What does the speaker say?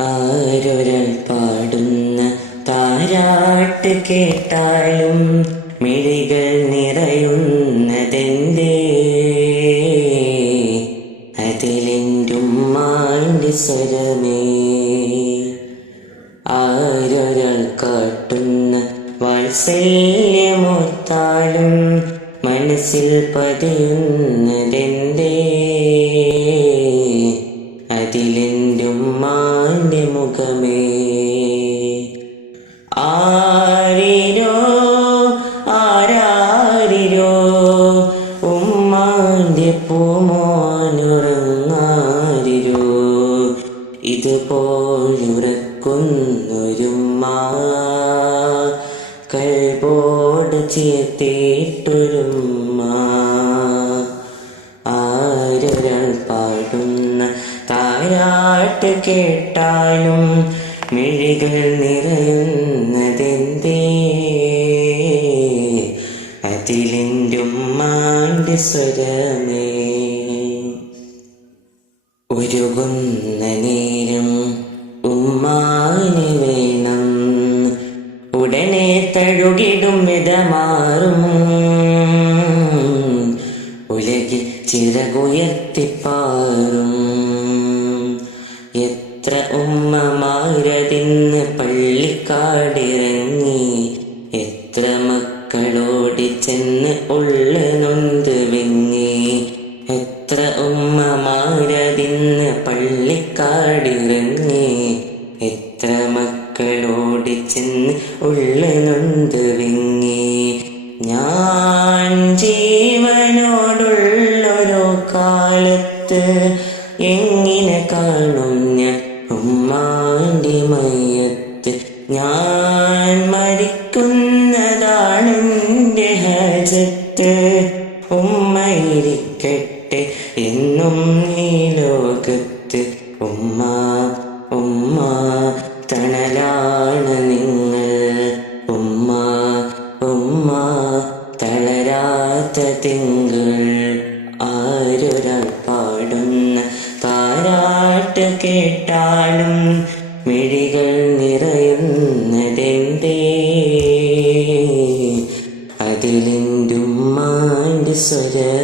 ആരൊരാൾ പാടുന്ന താരാട്ട് കേട്ടാലും മിഴികൾ നിറയുന്നതെന്തേ? അതിലെന്റുമ്മാന്റെ സ്വരമേ. ആരൊരാൾ കാട്ടുന്ന വാത്സല്യമോർത്താലും മനസ്സിൽ പതിയുന്നതെന്തേ? അതിലെന്റുമ്മാന്റെ മുഖമേ. ആരിരോ ആരാരിരോ ഉമ്മാന്റെ പൂമോനുറങ്ങാരിരോ, ഇതുപോലുറക്കുന്നൊരുമ്മ കൽബോട് ചേർത്തിട്ടൊരുമ്മ. ആരൊരാൾ പാടുന്ന താരാട്ട് കേട്ടാലും മിഴികൾ നിറയുന്നതെന്തേ? അതിലെന്റുമ്മാന്റെ സ്വരമേ. ഉരുകുന്ന നേരം ഉമ്മാനെ വേണം, ഉടനെ തഴുകിടും വിധമാറും. ഉലകിൽ ചിറകുയർത്തിപ്പാറും. എത്ര ഉമ്മമാരതിന്ന് പള്ളിക്കാടിറങ്ങി, എത്ര മക്കളോടി ചെന്ന് ഉള്ള നൊന്ത് വിങ്ങി. എത്ര ഉമ്മമാരതിന്ന് പള്ളിക്കാടിറങ്ങി, എത്ര മക്കളോടി ചെന്ന് ഉള്ള നൊന്ത് വിങ്ങി. ഞാൻ ജീവനോടുള്ളൊരു കാലത്ത് എങ്ങനെ കാണും ഞാൻ ഉമ്മാന്റെ മയ്യത്ത്? ഞാൻ മരിക്കുന്നതാണെന്റെ ഹജത്ത്. ഉമ്മയിരിക്കട്ടെ എന്നും ഈ ലോകത്ത്. ഉമ്മ ഉമ്മ തണലാണ് നിങ്ങൾ, ഉമ്മ ഉമ്മ തളരാത്ത തിങ്കൾ. ആരൊരാൾ പാടുന്ന താരാട്ട് കേട്ടാലും മിഴികൾ നിറയുന്നതെന്തേ? അതിലെന്തുമ്മാന്റെ സ്വരം.